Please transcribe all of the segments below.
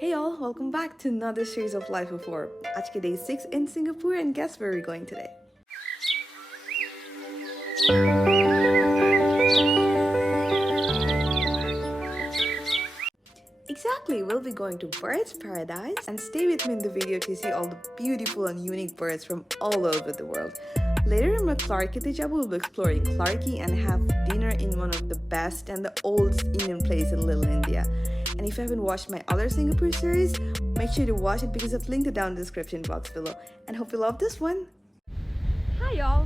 Hey all, welcome back to another series of Life Before. Ajke day 6 in Singapore, and guess where we're going today? Exactly, we'll be going to Birds Paradise, and stay with me in the video to see all the beautiful and unique birds from all over the world. Later in Clarke Quay, we'll be exploring Clarke Quay and have dinner in one of the best and the oldest Indian place in Little India. And if you haven't watched my other Singapore series, make sure to watch it because I've linked it down in the description box below. And hope you love this one. Hi y'all!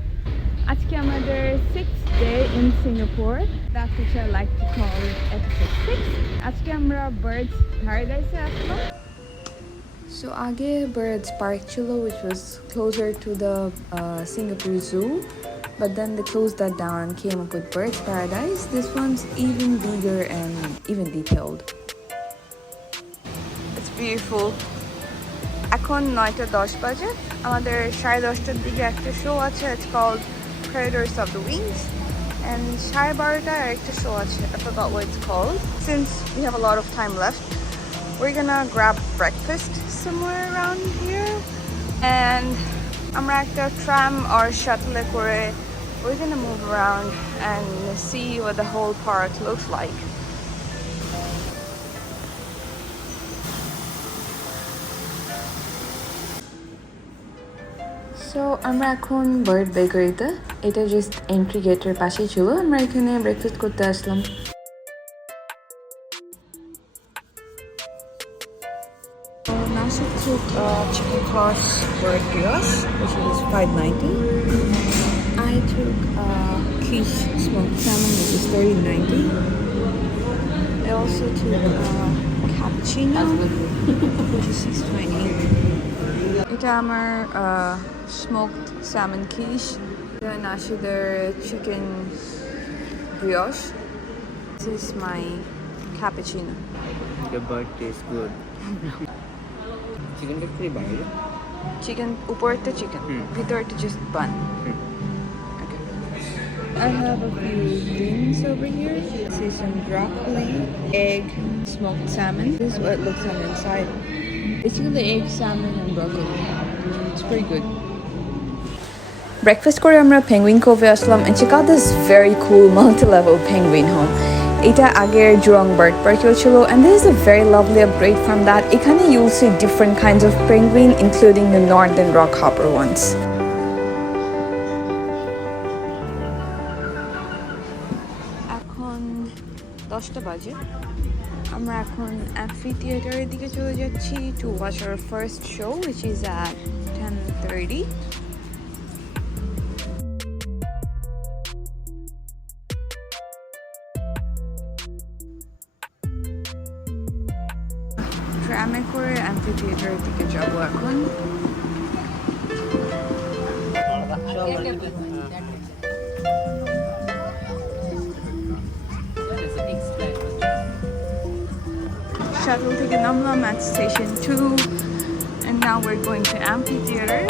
Ajke amader 6th day in Singapore. That's which I like to call it episode 6. Ajke amra Birds Paradise e aslam. So age Birds Park chilo, which was closer to the Singapore Zoo. But then they closed that down and came up with Birds Paradise. This one's even bigger and even detailed. It's beautiful. এখন 9:10 বাজে আমাদের 10:30টার দিকে একটা show আছে. It's called Predators of the Wings, and 12:30টায় আরেকটা show আছে. I forgot what it's called. Since we have a lot of time left, we're gonna grab breakfast somewhere around here, and আমরা একটা tram or shuttle করে we're gonna move around and see what the whole park looks like. So আমরা এখন bird বেকারিতে, এটা just entry গেটের পাশেই ছিল. আমরা এখানে ব্রেকফাস্ট করতে আসলাম. Nasi took chicken cross bird brioche, which is $5.90. I took quiche smoked salmon, which is $13.90. I also took cappuccino, which is $6.20. এটা আমার smoked salmon quiche. Then their chicken brioche. This is my cappuccino. The bird tastes good. Chicken is pretty bad. Chicken, uporta chicken. Vitorta just bun. Okay. I have a few things over here. See some broccoli, egg, smoked salmon. This is what it looks on the inside. Basically egg, salmon, and broccoli. It's pretty good. Breakfast করে আমরা penguin cove Aslam, and check out this very cool multi-level penguin home. এটা আগের জুরং bird park ছিল, and this is a very lovely upgrade from that. এখানে you'll see different kinds of penguin, including the northern rockhopper ones. এখন 10টা বাজে. আমরা এখন amphitheater-এর দিকে চলে যাচ্ছি to watch our first show, which is at 10:30. ট্রামে করে amphitheater-এর দিকে যাবো এখন. Shuttle থেকে নামলাম at station 2, and now we're going to amphitheater.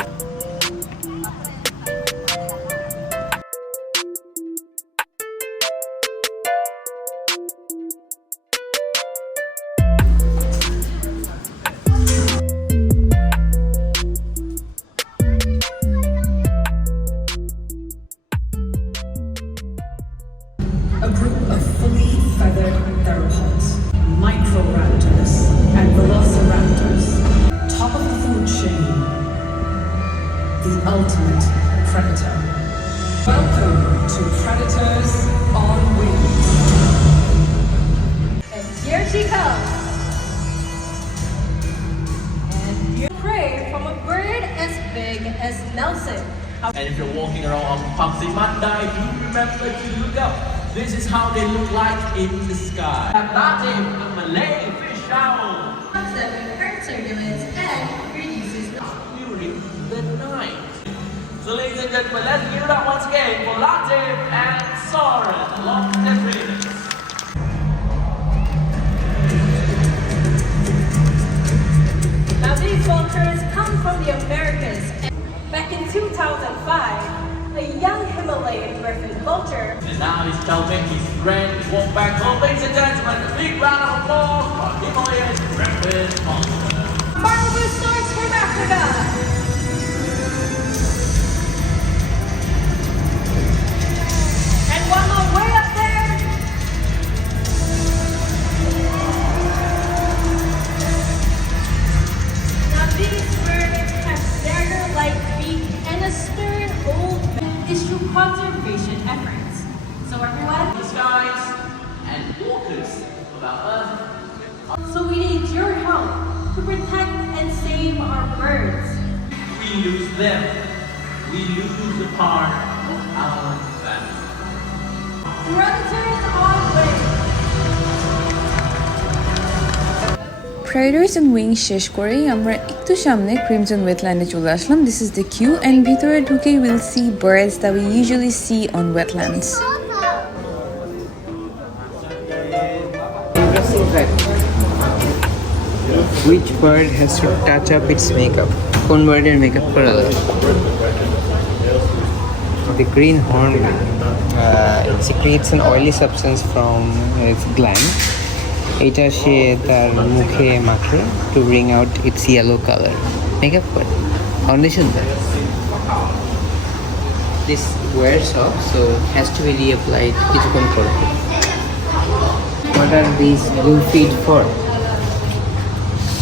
A group of fully feathered theropods, microraptors and velociraptors, top of the food chain, the ultimate predator. Welcome to Predators on Wings. And here she comes. And you prey from a bird as big as Nelson. And if you're walking around Paksi Mandai, do remember to look up. This is how they look like in the sky. Native, the Malay fish owl. Them in earth turbulence and reduces During the night. So ladies and gentlemen, let's give it up once again for Latif and Soren along the bridge. Now these vultures come from the Americas. Back in 2005, a young Himalayan play Griffin Vulture. And now he's helping his friend walk back home. Ladies and gentlemen, a big round of applause for Himalaya's Griffin Vulture. Marvelous Stars from Africa. And one more way up there. Now these birds have dagger-like beak and a stern old mouth is through conservation efforts. So everyone, The skies and waters of our Earth. so we need your help to protect and save our birds. We lose them. We lose a part of our family. Predators on way. Predators and wing শেষ করেই আমরা একটু সামনে Crimson ওয়েটল্যান্ডে চলে আসলাম। This is the queue and ভিতরে ঢুকেই will see birds that we usually see on wetlands. Interesting fact. Which bird has to touch up its makeup? কোন বার্ডের মেকআপ করা লাগে? The green hornbill. It secretes an oily substance from its gland. এটা সে তার মুখে মাখে to bring out its yellow color. Makeup করে. Foundation দেয়. This wears off, so has to be reapplied কিছুক্ষণ পর। What are these blue feet for?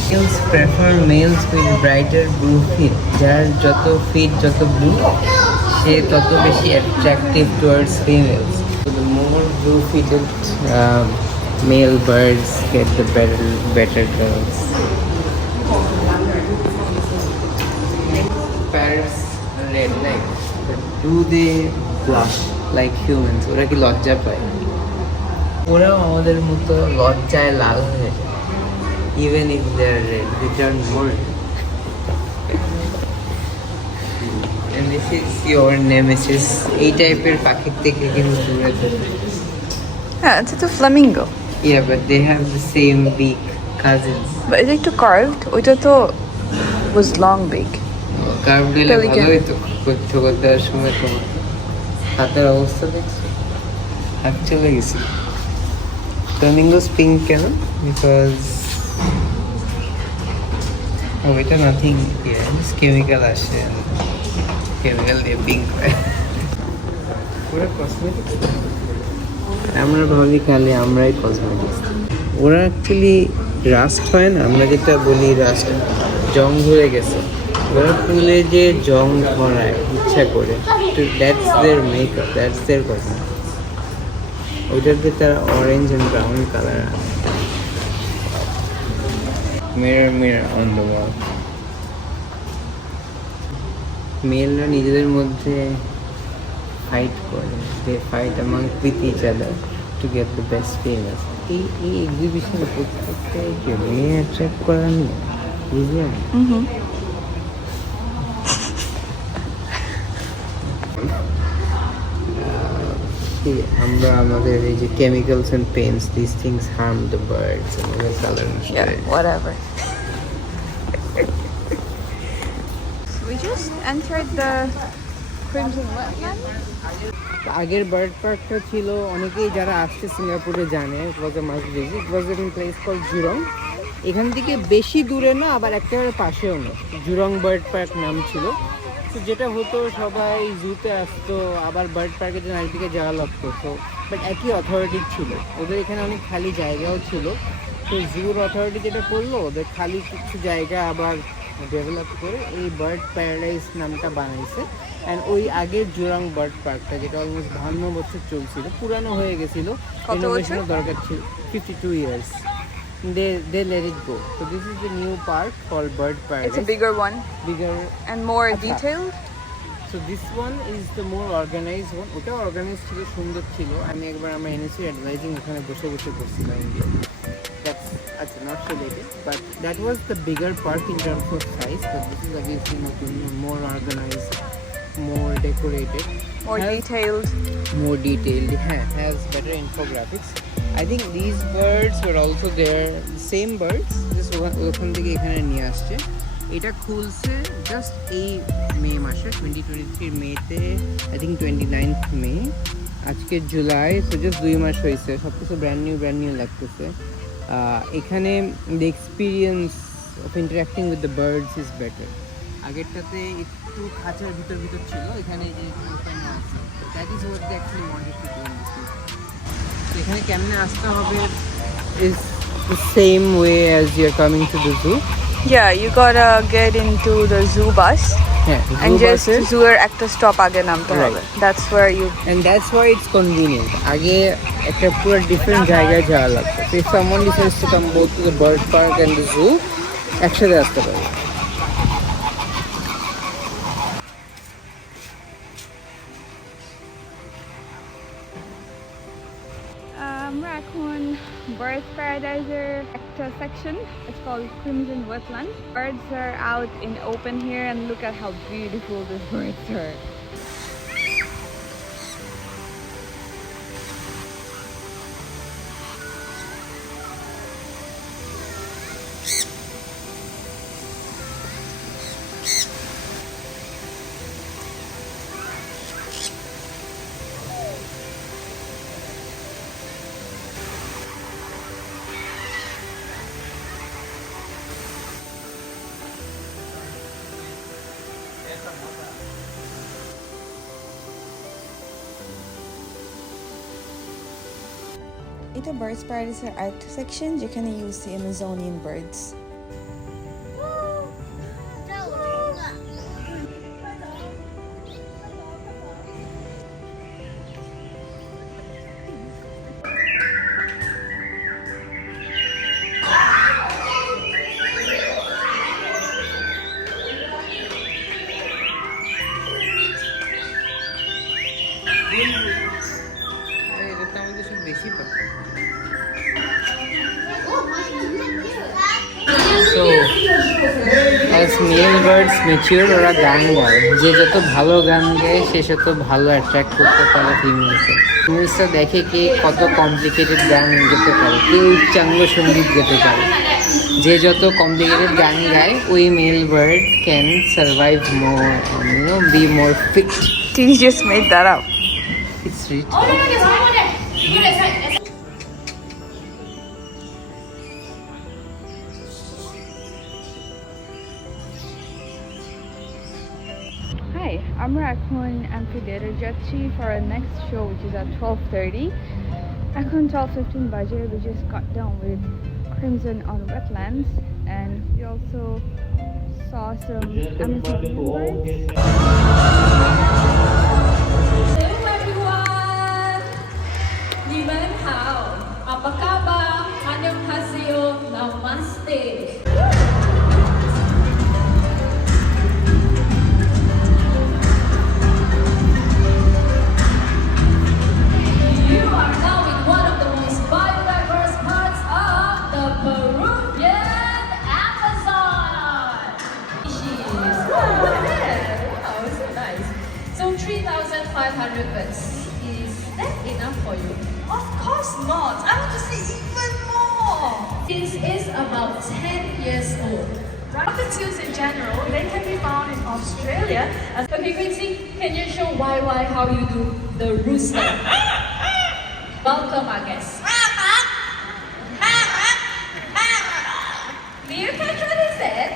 Males prefer males with brighter blue feet. যার যত feet যত blue, সে তত বেশি attractive towards females. So the more blue-feeted male birds get the better girls. Parrots are red, like, but do they blush like humans? ওরা কি লজ্জা পায়? ওরাও আমাদের মতো লজ্জায় লাল হয়ে যায়। Even if they are red, they turn more red. And this is your nemesis. এই টাইপের পাখির থেকে কিন্তু দূরে থাকে। হ্যাঁ, এটা তো flamingo. Yeah, but they have the same beak cousins. But এটা একটু কার্ভড, ওইটা তো ওয়াজ লং বিগ। কার্ভ দিলে Pelican. ভালোই তো ঠোকর দেওয়ার সময় তোমার হাতের অবস্থা দেখছি, হাত চলে গেছে। ফ্লামিঙ্গোস পিঙ্ক কেন? বিকজ ওইটা নাথিং, কেমিক্যাল আসে, কেমিক্যাল দিয়ে পিঙ্ক হয়। ওরা কসমেটিক্স, আমরা ভাবি খালি আমরাই কসমেটিক্স। ওরা অ্যাকচুয়ালি রাস্ট হয় না, আমরা যেটা বলি রাস্ট, জং ধরে গেছে, ওরা ফুলে যে জং ধরায় ইচ্ছা করে, that's their makeup, that's their cosmetics. ওইটাতে তারা অরেঞ্জ অ্যান্ড ব্রাউন কালার আনে। Mirror mirror on the wall. মেলরা নিজেদের মধ্যে ফাইট করে, they fight among with each other to get the best famous. এই এক্সিবিশনে প্রত্যেকটা মেয়ে অ্যাট্রাক্ট করার নেই, বুঝলেন? আমরা আমাদের এই যে chemicals and paints, this things harm the birds, আমাদের কালার নষ্ট Yeah, হয়। whatever. We just entered the Crimson Wetland. আগের বার্ড পার্কটা ছিল, অনেকেই যারা আসছে সিঙ্গাপুরে জানে, it was a must visit. It was in place call Jurong. এখান থেকে বেশি দূরে না, আবার একেবারে পাশেও না। জুরং বার্ড পার্ক নাম ছিল। তো যেটা হতো, সবাই জুতে আসতো, আবার বার্ড পার্কের জন্য একদিকে যাওয়া লাগতো। তো বাট একই অথরিটি ছিল, ওদের এখানে অনেক খালি জায়গাও ছিল। তো জুর অথরিটি যেটা করলো, ওদের খালি কিছু জায়গা আবার ডেভেলপ করে এই বার্ড প্যারাডাইস নামটা বানাইছে। অ্যান্ড ওই আগের জুরাং বার্ড পার্কটা, যেটা অলমোস্ট 52 বছর চলছিল, পুরানো হয়ে গেছিল, রিনোভেশনের দরকার ছিল। 52 years. They let it go. So this is the new park called Bird Paradise. It's a bigger one Bigger. and more detailed. So this one is the more organized one. ওটা organized ছিল, সুন্দর ছিল। আমি একবার আমরা এনেছি advising, ওখানে বসে বসে করছিলাম India. That's not related, but that was the bigger park in terms of size. But this is obviously more organized, more decorated, More detailed. more detailed. Has better infographics. I think these birds were also there, the same birds, just ওখান থেকে এখানে নিয়ে আসছে। এটা খুলছে just এই মে মাসে 2023 মেতে, আই থিঙ্ক 29th মে। আজকে জুলাই, সো জাস্ট 2 মাস হয়েছে। সব কিছু ব্র্যান্ড নিউ লাগতেছে। এখানে the experience of interacting with the birds is better. আগেরটাতে একটু খাঁচার ভিতর ছিল, এখানে যে আছে, that is what they actually wanted to do in this. এখানে কেমনে আসতে হবে is the same way as you are coming to the zoo. Yeah, you gotta get into the zoo bus হ্যাঁ, and just zoo এর একটা stop আগে নামতে হবে। That's where you and that's why it's convenient. আগে একটা পুরো different জায়গায় যাওয়া লাগতো। So if someone decides to come both to the bird park and the zoo, একসাথে আসতে পারে। আমরা এখন Birds Paradiseর একটা section. It's called Crimson Wetland. Birds are out in open here and look at how beautiful these birds are. Ito Birds Paradise art section যেখানে you see Amazonian birds. এটা তো আমাদের সব বেশি পায়। So, as male birds mature, ওরা গান গায়। যে যত ভালো গান গায় সে যত ভালো অ্যাট্রাক্ট করতে পারে ফিমেলসে। ফিমেলসটা দেখে কে কত কমপ্লিকেটেড গান গেতে পারে, কে উচ্চাঙ্গ সঙ্গীত গেতে পারে। যে যত কমপ্লিকেটেড গান গায়, ওই male bird can survive more, be more fit. Did you just made that up? It's written. Hi, আমরা এখন amphitheater যাচ্ছি for our next show which is at 12:30. এখন 12:15 বাজে. We just got done with Crimson on Wetlands and we also saw some Amazonian birds. Hello everyone! Ni hao. Apa kabar? Annyeonghaseyo. Namaste. You are now in one of the most biodiverse parts of the Peruvian Amazon. Wow, so nice. So 3,500 birds. Is that enough for you? Of course not. I want to see even more. This is about 10 years old. Cockatoos in general, they can be found in Australia. Okay, Quincy, can you show YY how you do the rooster? Welcome, our guest. Do you catch what he said?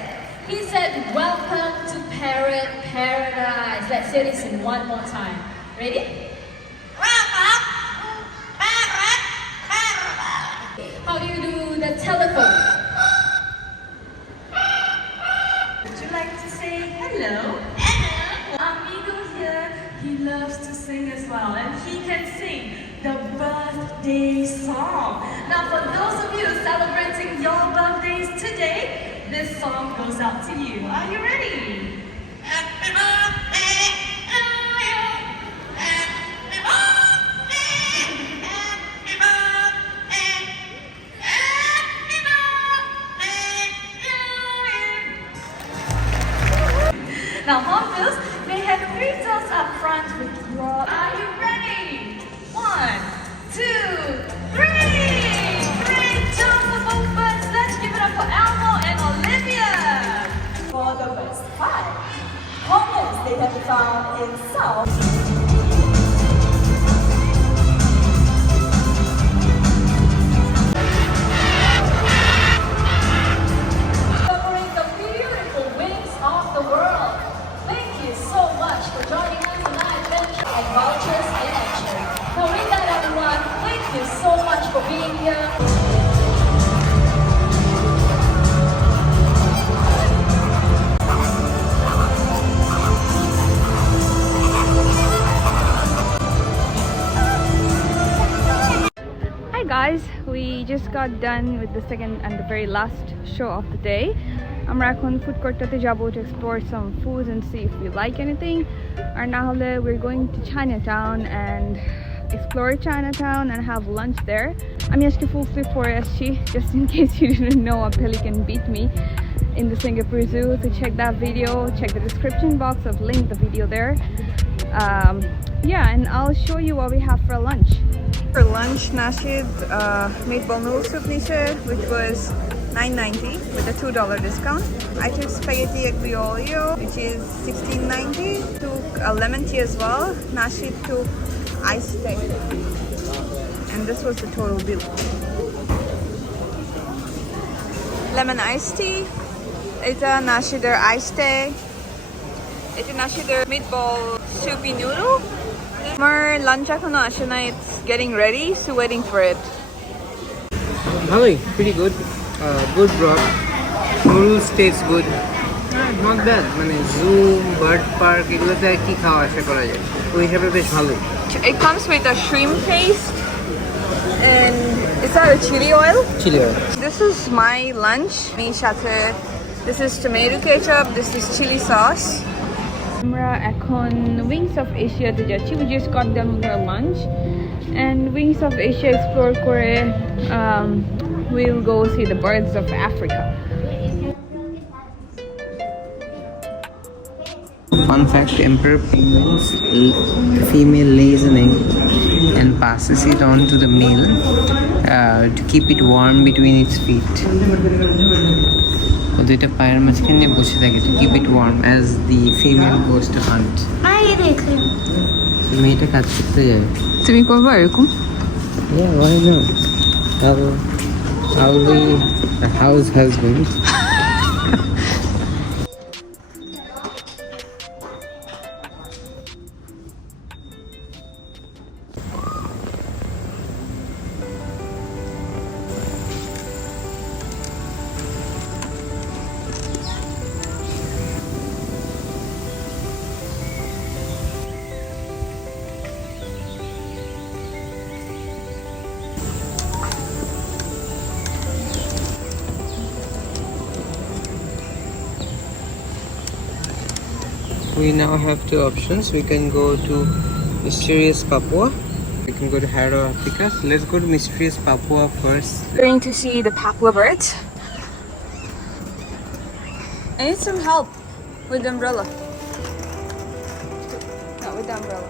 He said, welcome to parrot paradise. Let's say this in one more time. Ready? How do you do the telephone? Would you like to say hello? Amigo here, he loves to sing as well, and he can sing the birthday song. Now, for those of you celebrating your birthdays today, this song goes out to you. Are you ready? Happy birthday to you. Happy birthday. Happy birthday. Happy birthday to you. Now, hornbills, they have 3 toes up front with broad. Are you ready? 1, 2, 3. Great job for both birds. Let's give it up for Elmo and Olivia. For found in South. Covering the beautiful wings of the world. Thank you so much for joining us tonight, adventure and vouchers in action. Now with that everyone, thank you so much for being here. Hi guys, we just got done with the second and the very last show of the day. আমরা এখন food কোর্টটাতে যাব to explore some foods and see if we like anything. আর না হলে we're going to Chinatown and explore Chinatown and have lunch there. আমি আজকে full sleeve পরে আসছি, just in case you didn't know a pelican beat me in the Singapore Zoo. So check that video, check the description box, I've linked the video there. Yeah, and I'll show you what we have for lunch. For lunch, Nashid meatball noodle soup niche, which was $9.90 with a $2 discount. I took spaghetti aglio olio, which is $16.90. Took a lemon tea as well. Nashid took iced tea, and this was the total bill. Lemon iced tea. It's a Nashider iced tea. It's a Nashider meatball soupy noodle. More lunch ekhon ashe na, it's getting ready, so waiting for it. ভালোই, pretty good. Good broth. Noodles taste good. Not bad. মানে জু, bird park এগুলোতে কি খাওয়া আশা করা যায়, ওই হিসাবে বেশ ভালোই। It comes with a shrimp paste, and is that a chili oil? Chili oil. This is my lunch. This is tomato ketchup. This is chili sauce. আমরা এখন Wings of Asia তে যাচ্ছি. We just got done with our lunch, and Wings of Asia explore করে we'll go see the birds of Africa. Fun fact, emperor penguins, the female lays an egg and passes it on to the male to keep it warm between its feet. ও দুইটা পায়ের মাঝখানে বসে থাকে to keep it warm as the female goes to hunt. মেয়েটা কাজ করতে যায়। তুমি করবে এরকম? Yeah, why not? I'll be a house husband. We now have two options. We can go to Mysterious Papua. We can go to Harrow, Africa. So let's go to Mysterious Papua first. Going to see the Papua birds. I need some help with the umbrella. No, with the umbrella.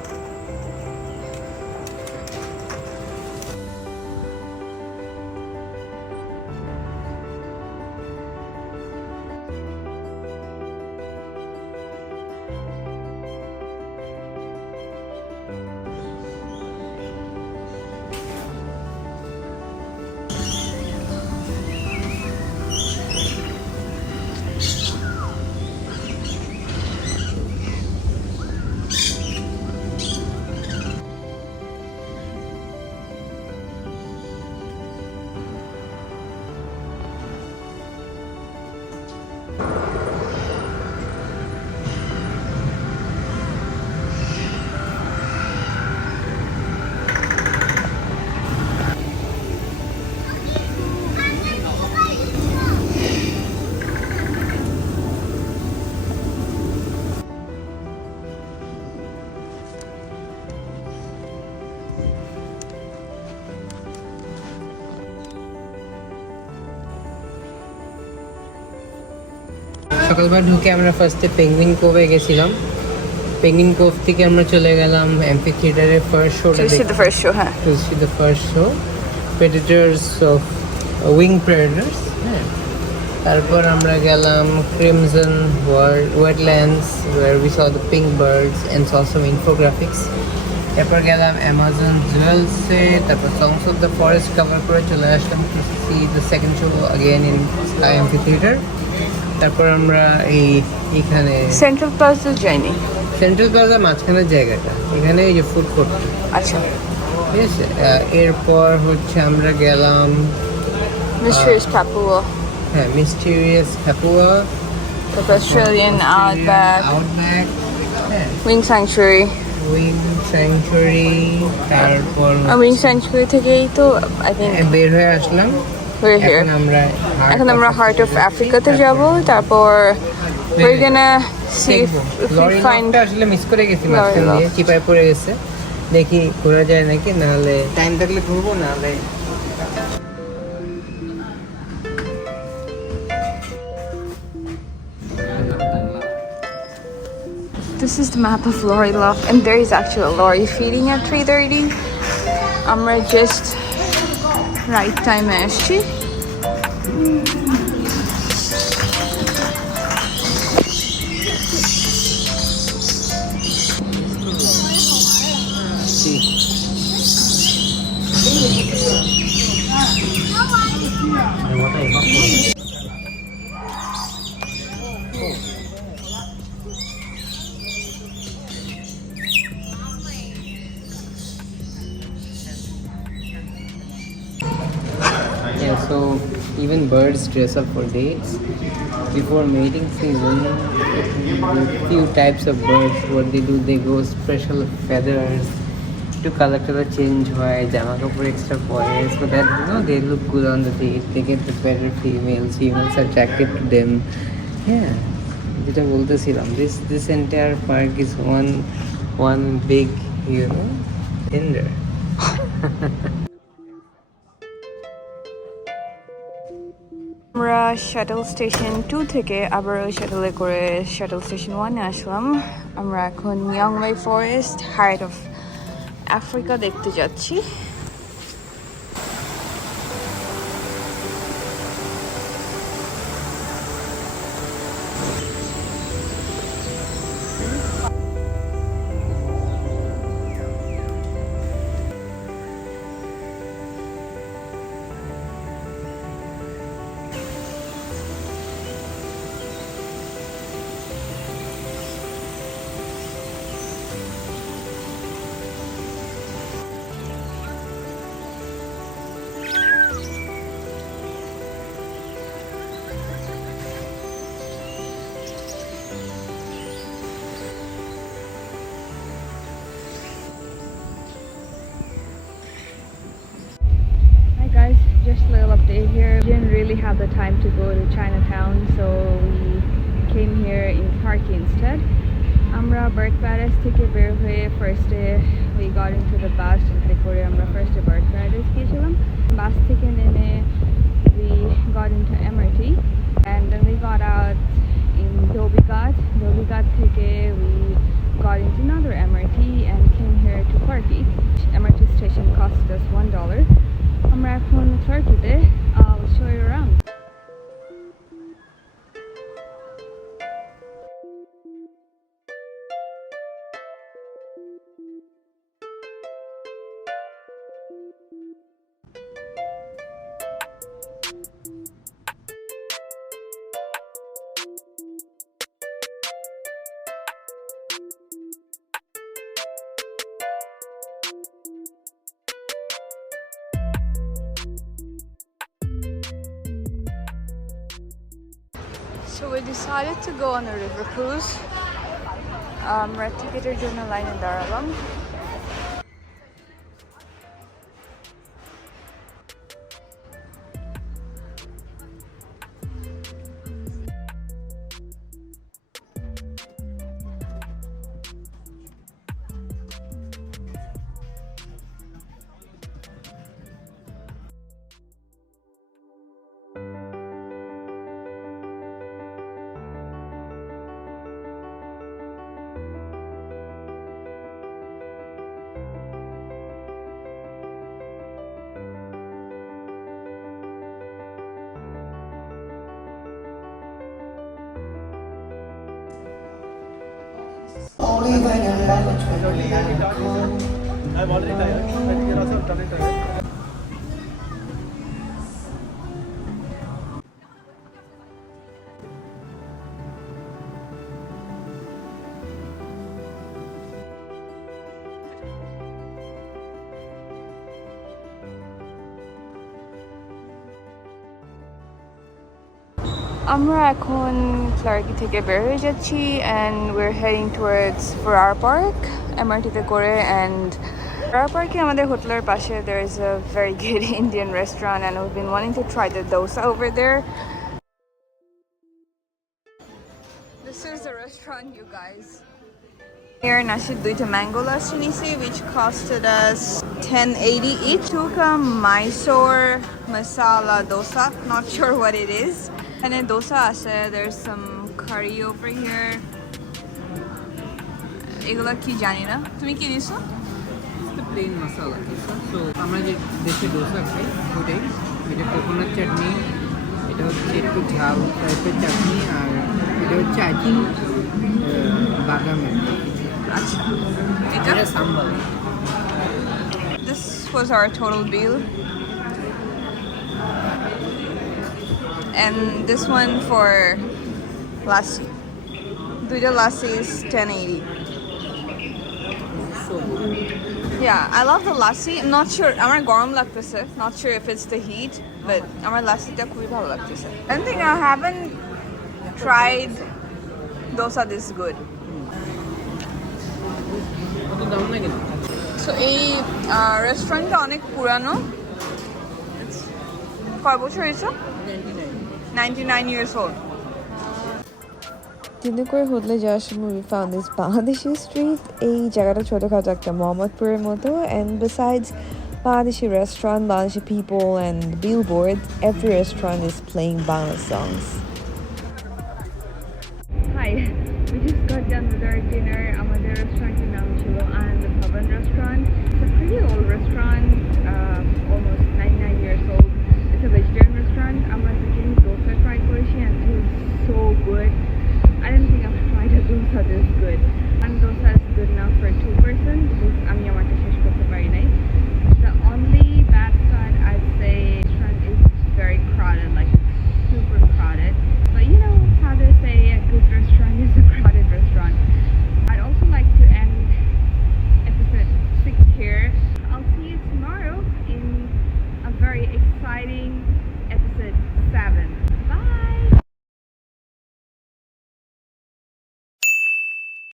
সকালবেলা ঢুকে আমরা ফার্স্টে penguin কোভে গেছিলাম। Penguin CoV থেকে আমরা চলে গেলাম MP থিয়েটারের ফার্স্ট শোটা To see the first show, huh? to see the first show, Predators of Wing Predators. হ্যাঁ, তারপর আমরা গেলাম Crimson Wetlands where we saw the pink birds and saw some infographics. তারপর গেলাম Amazon Jewels-এ, তারপর Songs of the Forest cover করে চলে আসলাম to see the second show again in Sky Amphitheater. তারপর আমরা এইখানে সেন্ট্রাল প্লাজা যাইনি। সেন্ট্রাল প্লাজা মাঝখানের জায়গাটা, এখানে এই যে ফুড কোর্ট, আচ্ছা, ঠিক আছে। এরপর হচ্ছে আমরা গেলাম মিস্ট্রিয়াস কাপুয়া, হ্যাঁ মিস্টিরিয়াস কাপুয়া, তারপর অস্ট্রেলিয়ান আউটব্যাক, হ্যাঁ উইং স্যাংচুয়ারি। উইং স্যাংচুয়ারি, তারপর উইং স্যাংচুয়ারি থেকেই তো আই থিঙ্ক বের হয়ে আসলাম। we're here. এখন আমরা হার্ট অফ আফ্রিকাতে যাব, তারপর we're gonna see if we find আসলে মিস করে গেছি, মাঝখান দিয়ে চিপায় পড়ে গেছে, দেখি ঘোরা যায় নাকি, নাহলে টাইম থাকলে ঘুরবো, নাহলে This is the map of Lorry Loft, and there is actually a lorry feeding at 3:30. আমরা just right time আসছি। Yeah, so even birds dress up for dates. Before mating season, few types of birds, what they do, they go special feathers to color change hoy, jama kapor extra pore, so that you know they look good on the date. They get the better females attracted to them. Yeah, যেটা বলতেছিলাম, this entire park is one big, you know, Tinder. আমরা shuttle station 2 থেকে আবারও শাটলে করে shuttle station 1 এ আসলাম। আমরা এখন ইয়াংওয়ে forest, heart of Africa দেখতে যাচ্ছি। Guys, just a little update here. We didn't really have the time to go to Chinatown, so we came here in Clarke Quay instead. Amra Bird Paradise থেকে বের হয়ে first we got into the bus and করে আমরা first Bird Paradise গিয়েছিলাম। Bus থেকে নেমে we got into MRT and then we got out in Dhobi Ghat থেকে we got into another MRT and came here to Clarke Quay. MRT station cost us $1. আমরা এখন টার্কিতে, I'll show you around. So we decided to go on a river cruise. Red ticketer jona line in Daralam. I'm already tired. You're also tired. আমরা এখন ক্লার্কি থেকে বের হয়ে যাচ্ছি and we're heading towards Farrar Park MRT-তে করে and Farrar Park-এ আমাদের হোটেলের পাশে there is a very good Indian restaurant and we've been wanting to try the dosa over there. This is the restaurant, you guys. Here nashid duita mango lassi nisi which costed us 1080 each. Tuka Mysore masala dosa, not sure what it is. And then dosa ase, there's some curry over here. এগুলা কি জানি না, তুমি কি দিছো? Plane মশলা so আমরা যে দেশে ডোসা খাই ওটাই, এটা কোকোনাট চাটনি, এটা হচ্ছে একটু ঝাল টাইপের চাটনি, আর এটা হচ্ছে আই থিঙ্ক বাদামের। আচ্ছা, এটা sambar. This was our total bill. And this one for lassi. Duita lassi is 1080. So good. Yeah, I love the lassi. I'm not sure. আমার গরম লাগতেছে. Not sure if it's the heat, but আমার লাসিটা খুবই ভালো লাগতেছে. I think I haven't tried dosa this good. কত দাম না কেন? So এই রেস্টুরেন্টটা অনেক পুরানো। কয় বছর হয়েছে? 99 years old. তিনকোর হোটেলে যাওয়ার সময় we found this Bangladeshi street. এই জায়গাটা ছোটখাটো একটা মোহাম্মদপুরের মতো, and besides Bangladeshi restaurant, Bangladeshi people and billboard, every restaurant is playing Bangla songs. Hi, we just got done with our dinner. আমাদের রেস্টুরেন্টের নাম ছিল and the Bhavan restaurant. It's a pretty old restaurant, almost 19